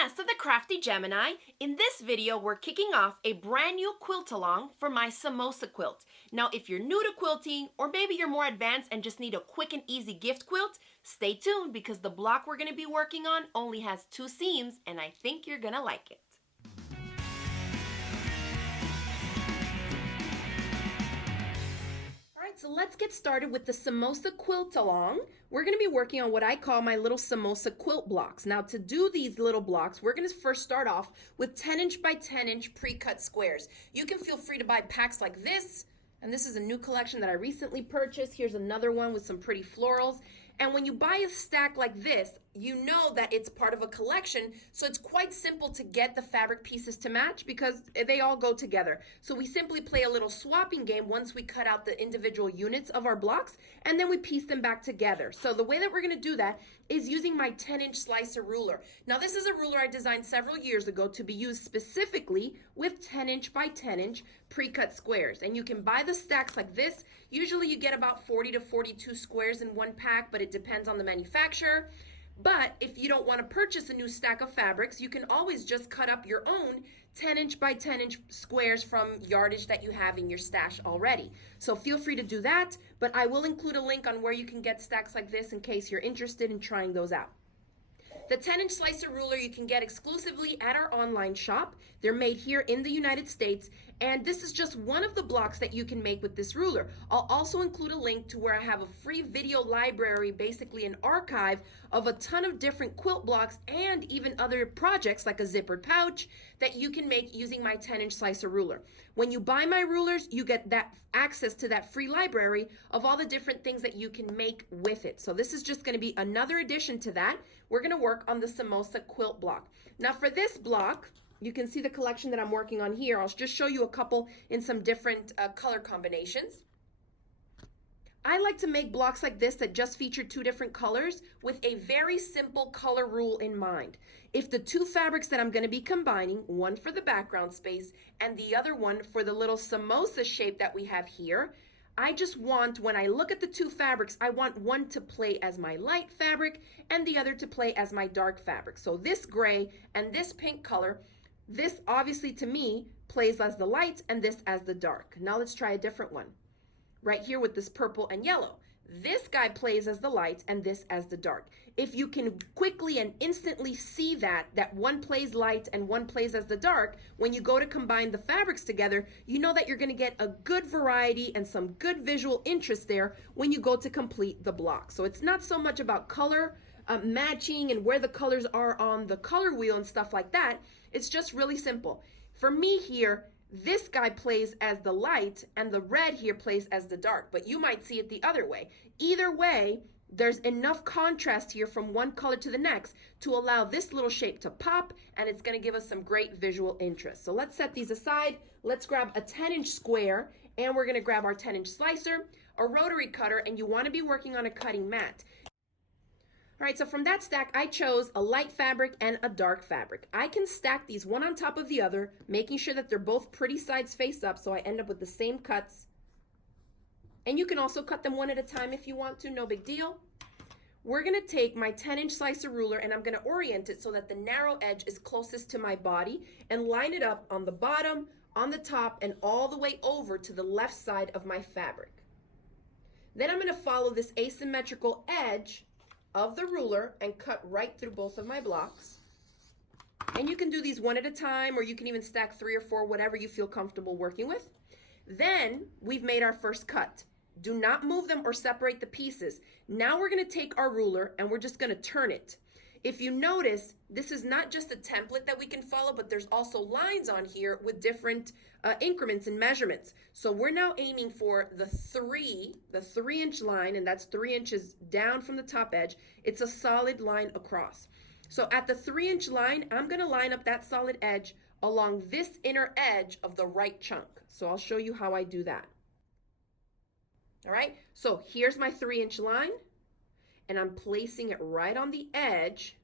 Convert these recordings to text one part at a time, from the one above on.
Vanessa the Crafty Gemini. In this video, we're kicking off a brand new quilt along for my Samosa quilt. Now, if you're new to quilting, or maybe you're more advanced and just need a quick and easy gift quilt, stay tuned because the block we're going to be working on only has 2 seams and I think you're going to like it. So let's get started with the Samosa Quilt Along. We're going to be working on what I call my little Samosa quilt blocks. Now to do these little blocks, we're going to first start off with 10" by 10" pre-cut squares. You can feel free to buy packs like this, and this is a new collection that I recently purchased. Here's another one with some pretty florals. And when you buy a stack like this, you know that it's part of a collection, so it's quite simple to get the fabric pieces to match because they all go together. So we simply play a little swapping game once we cut out the individual units of our blocks, and then we piece them back together. So the way that we're going to do that is using my 10" slicer ruler. Now this is a ruler I designed several years ago to be used specifically with 10" by 10" pre-cut squares. And you can buy the stacks like this. Usually you get about 40 to 42 squares in one pack, but it depends on the manufacturer. But if you don't want to purchase a new stack of fabrics, you can always just cut up your own 10" by 10" squares from yardage that you have in your stash already. So feel free to do that, but I will include a link on where you can get stacks like this in case you're interested in trying those out. The 10" slicer ruler you can get exclusively at our online shop. They're made here in the United States, and this is just one of the blocks that you can make with this ruler. I'll also include a link to where I have a free video library, basically an archive of a ton of different quilt blocks and even other projects like a zippered pouch that you can make using my 10" slicer ruler. When you buy my rulers, you get that access to that free library of all the different things that you can make with it. So this is just going to be another addition to that. We're going to work on the Samosa quilt block. Now for this block, you can see the collection that I'm working on here. I'll just show you a couple in some different color combinations. I like to make blocks like this that just feature 2 different colors with a very simple color rule in mind. If the 2 fabrics that I'm going to be combining, one for the background space and the other one for the little samosa shape that we have here, I just want, when I look at the 2 fabrics, I want one to play as my light fabric and the other to play as my dark fabric. So this gray and this pink color, this obviously to me plays as the light and this as the dark. Now let's try a different one. Right here with this purple and yellow. This guy plays as the light and this as the dark. If you can quickly and instantly see that one plays light and one plays as the dark, when you go to combine the fabrics together, you know that you're going to get a good variety and some good visual interest there when you go to complete the block. So it's not so much about color matching and where the colors are on the color wheel and stuff like that. It's just really simple. For me here, this guy plays as the light and the red here plays as the dark, but you might see it the other way. Either way, there's enough contrast here from one color to the next to allow this little shape to pop, and it's going to give us some great visual interest. So let's set these aside. Let's grab a 10" square, and we're going to grab our 10" slicer, a rotary cutter, and you want to be working on a cutting mat. All right, so from that stack, I chose a light fabric and a dark fabric. I can stack these one on top of the other, making sure that they're both pretty sides face up, so I end up with the same cuts. And you can also cut them one at a time if you want to, no big deal. We're gonna take my 10" slicer ruler and I'm gonna orient it so that the narrow edge is closest to my body and line it up on the bottom, on the top, and all the way over to the left side of my fabric. Then I'm gonna follow this asymmetrical edge of the ruler and cut right through both of my blocks. And you can do these one at a time, or you can even stack 3 or 4, whatever you feel comfortable working with. Then we've made our first cut. Do not move them or separate the pieces. Now we're going to take our ruler and we're just going to turn it. If you notice, this is not just a template that we can follow, but there's also lines on here with different increments and measurements. So we're now aiming for the 3" line, and that's 3 inches down from the top edge. It's a solid line across. So at the 3" line, I'm going to line up that solid edge along this inner edge of the right chunk. So I'll show you how I do that. All right, so here's my 3" line, and I'm placing it right on the edge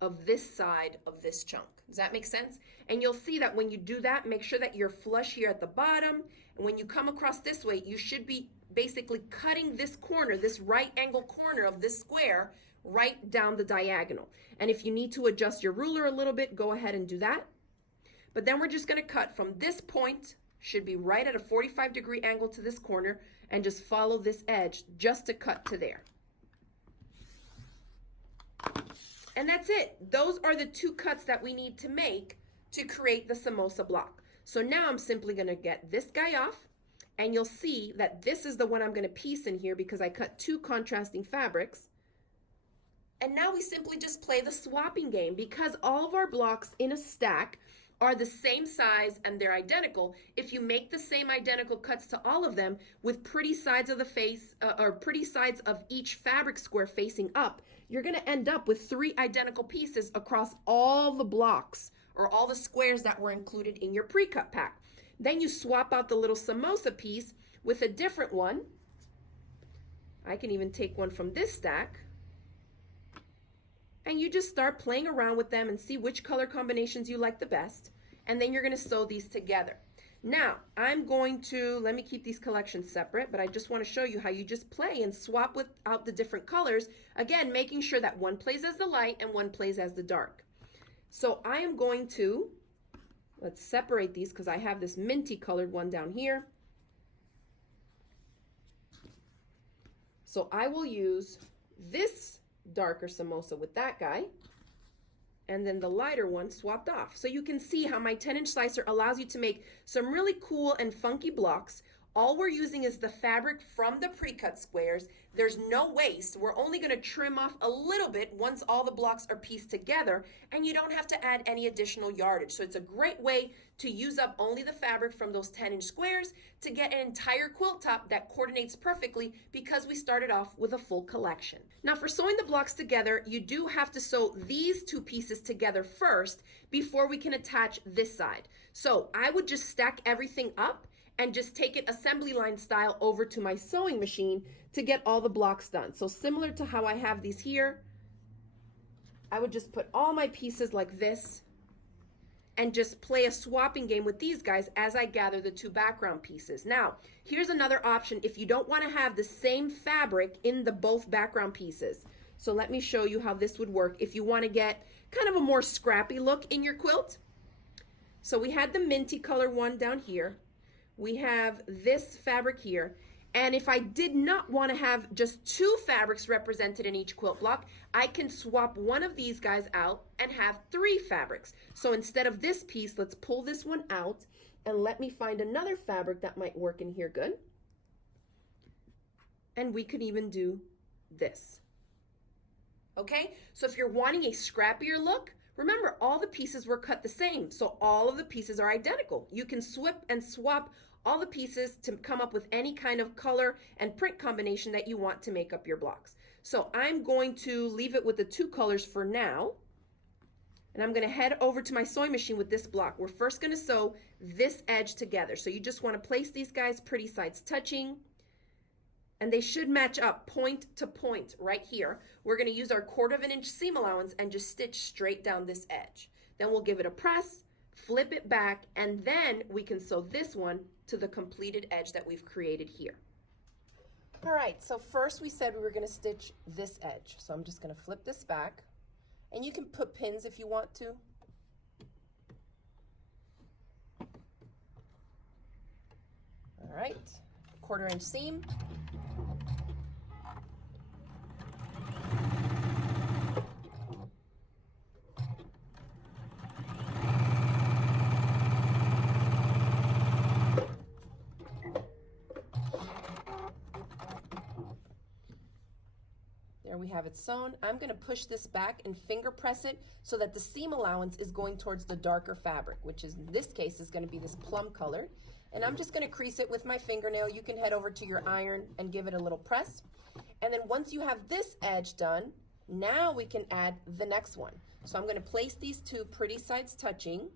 of this side of this chunk. Does that make sense? And you'll see that when you do that, make sure that you're flush here at the bottom. And when you come across this way, you should be basically cutting this corner, this right angle corner of this square right down the diagonal. And if you need to adjust your ruler a little bit, go ahead and do that. But then we're just going to cut from this point, should be right at a 45-degree angle to this corner, and just follow this edge just to cut to there. And that's it. Those are the 2 cuts that we need to make to create the samosa block. So now I'm simply going to get this guy off, and you'll see that this is the one I'm going to piece in here because I cut 2 contrasting fabrics. And now we simply just play the swapping game because all of our blocks in a stack are the same size and they're identical. If you make the same identical cuts to all of them with pretty sides of the face or pretty sides of each fabric square facing up, you're going to end up with 3 identical pieces across all the blocks or all the squares that were included in your pre-cut pack. Then you swap out the little samosa piece with a different one. I can even take one from this stack. And you just start playing around with them and see which color combinations you like the best. And then you're going to sew these together. Now, I'm going to, let me keep these collections separate, but I just want to show you how you just play and swap out the different colors. Again, making sure that one plays as the light and one plays as the dark. So I am going to, let's separate these because I have this minty colored one down here. So I will use this darker samosa with that guy, and then the lighter one swapped off. So you can see how my 10-inch slicer allows you to make some really cool and funky blocks. All we're using is the fabric from the pre-cut squares. There's no waste. We're only going to trim off a little bit once all the blocks are pieced together, and you don't have to add any additional yardage. So it's a great way to use up only the fabric from those 10-inch squares to get an entire quilt top that coordinates perfectly because we started off with a full collection. Now for sewing the blocks together, you do have to sew these 2 pieces together first before we can attach this side. So I would just stack everything up and just take it assembly line style over to my sewing machine to get all the blocks done. So similar to how I have these here, I would just put all my pieces like this and just play a swapping game with these guys as I gather the 2 background pieces. Now, here's another option if you don't want to have the same fabric in the both background pieces. So let me show you how this would work if you want to get kind of a more scrappy look in your quilt. So we had the minty color one down here. We have this fabric here. And if I did not want to have just 2 fabrics represented in each quilt block, I can swap one of these guys out and have 3 fabrics. So instead of this piece, let's pull this one out and let me find another fabric that might work in here good. And we could even do this. Okay, so if you're wanting a scrappier look, remember all the pieces were cut the same, so all of the pieces are identical. You can swip and swap all the pieces to come up with any kind of color and print combination that you want to make up your blocks. So I'm going to leave it with the 2 colors for now, and I'm going to head over to my sewing machine with this block. We're first going to sew this edge together. So you just want to place these guys pretty sides touching, and they should match up point to point right here. We're going to use our 1/4 inch seam allowance and just stitch straight down this edge. Then we'll give it a press, flip it back, and then we can sew this one to the completed edge that we've created here. All right, so first we said we were going to stitch this edge. So I'm just going to flip this back, and you can put pins if you want to. All right, 1/4 inch seam. There we have it sewn. I'm going to push this back and finger press it so that the seam allowance is going towards the darker fabric, which is in this case is going to be this plum color. And I'm just going to crease it with my fingernail. You can head over to your iron and give it a little press. And then once you have this edge done, now we can add the next one. So I'm going to place these 2 pretty sides touching.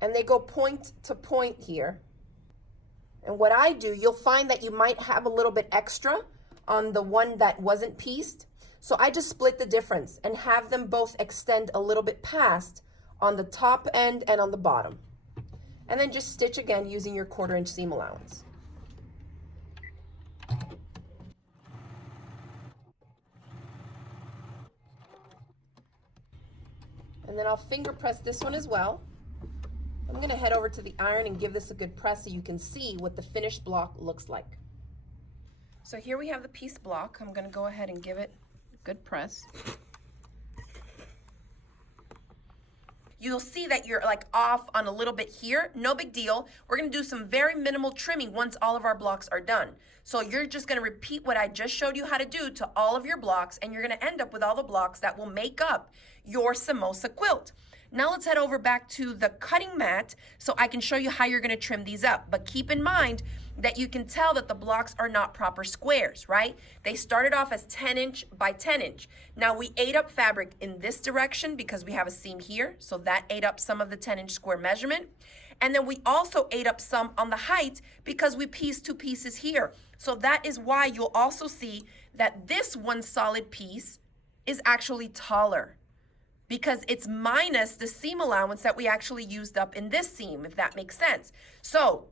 And they go point to point here. And what I do, you'll find that you might have a little bit extra on the one that wasn't pieced. So I just split the difference and have them both extend a little bit past on the top end and on the bottom. And then just stitch again using your 1/4 inch seam allowance. And then I'll finger press this one as well. I'm going to head over to the iron and give this a good press so you can see what the finished block looks like. So here we have the piece block. I'm going to go ahead and give it a good press. You'll see that you're like off on a little bit here. No big deal. We're going to do some very minimal trimming once all of our blocks are done. So you're just going to repeat what I just showed you how to do to all of your blocks, and you're going to end up with all the blocks that will make up your Samosa quilt. Now let's head over back to the cutting mat so I can show you how you're going to trim these up. But keep in mind that you can tell that the blocks are not proper squares, right? They started off as 10-inch by 10-inch. Now we ate up fabric in this direction because we have a seam here, so that ate up some of the 10-inch square measurement. And then we also ate up some on the height because we pieced 2 pieces here. So that is why you'll also see that this one solid piece is actually taller, because it's minus the seam allowance that we actually used up in this seam, if that makes sense. So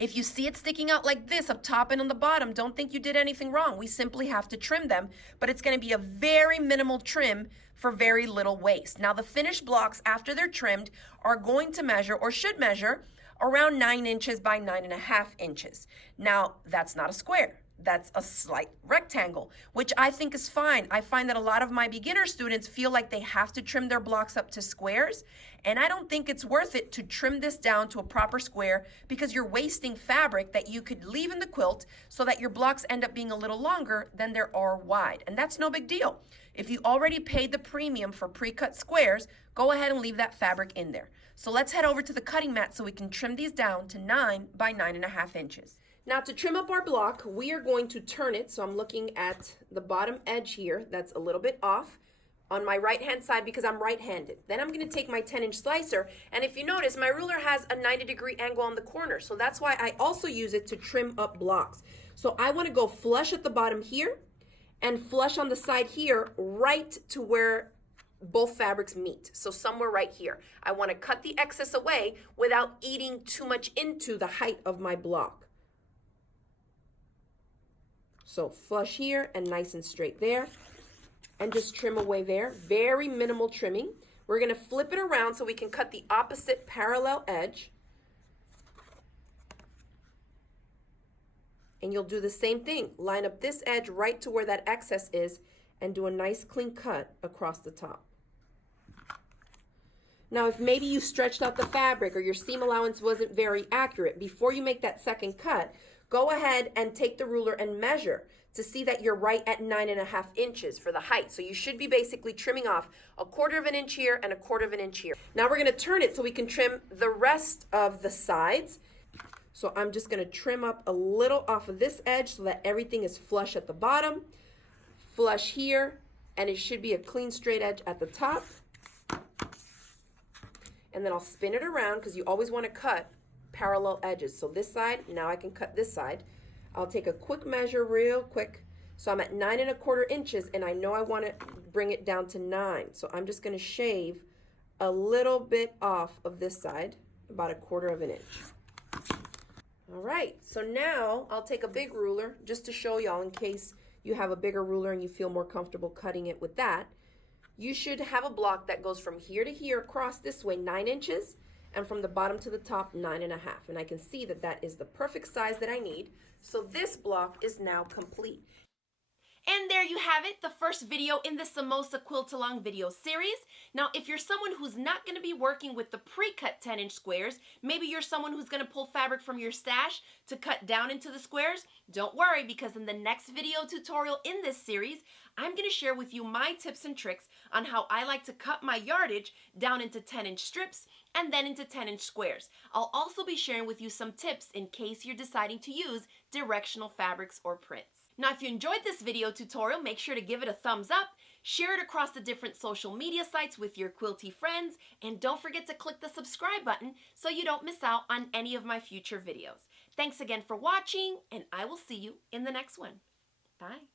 if you see it sticking out like this up top and on the bottom, don't think you did anything wrong. We simply have to trim them, but it's going to be a very minimal trim for very little waste. Now the finished blocks after they're trimmed are going to measure, or should measure, around 9 inches by 9.5 inches. Now that's not a square. That's a slight rectangle, which I think is fine. I find that a lot of my beginner students feel like they have to trim their blocks up to squares, and I don't think it's worth it to trim this down to a proper square, because you're wasting fabric that you could leave in the quilt so that your blocks end up being a little longer than they are wide, and that's no big deal. If you already paid the premium for pre-cut squares, go ahead and leave that fabric in there. So let's head over to the cutting mat so we can trim these down to 9 by 9.5 inches. Now to trim up our block, we are going to turn it. So I'm looking at the bottom edge here that's a little bit off on my right hand side because I'm right-handed. Then I'm going to take my 10-inch slicer, and if you notice, my ruler has a 90-degree angle on the corner. So that's why I also use it to trim up blocks. So I want to go flush at the bottom here and flush on the side here, right to where both fabrics meet. So somewhere right here. I want to cut the excess away without eating too much into the height of my block. So flush here and nice and straight there, and just trim away there. Very minimal trimming. We're going to flip it around so we can cut the opposite parallel edge. And you'll do the same thing. Line up this edge right to where that excess is and do a nice clean cut across the top. Now, if maybe you stretched out the fabric or your seam allowance wasn't very accurate, before you make that second cut, go ahead and take the ruler and measure to see that you're right at 9.5 inches for the height. So you should be basically trimming off 1/4 inch here and 1/4 inch here. Now we're going to turn it so we can trim the rest of the sides. So I'm just going to trim up a little off of this edge so that everything is flush at the bottom, flush here, and it should be a clean straight edge at the top. And then I'll spin it around because you always want to cut parallel edges. So this side, now I can cut this side. I'll take a quick measure real quick. So I'm at 9.25 inches, and I know I want to bring it down to 9. So I'm just going to shave a little bit off of this side, about 1/4 inch. All right, so now I'll take a big ruler just to show y'all in case you have a bigger ruler and you feel more comfortable cutting it with that. You should have a block that goes from here to here across this way 9 inches, and from the bottom to the top 9.5. And I can see that that is the perfect size that I need. So this block is now complete. And there you have it, the first video in the Samosa Quilt Along video series. Now, if you're someone who's not going to be working with the pre-cut 10-inch squares, maybe you're someone who's going to pull fabric from your stash to cut down into the squares, don't worry, because in the next video tutorial in this series, I'm going to share with you my tips and tricks on how I like to cut my yardage down into 10-inch strips and then into 10-inch squares. I'll also be sharing with you some tips in case you're deciding to use directional fabrics or prints. Now, if you enjoyed this video tutorial, make sure to give it a thumbs up, share it across the different social media sites with your quilty friends, and don't forget to click the subscribe button so you don't miss out on any of my future videos. Thanks again for watching, and I will see you in the next one. Bye.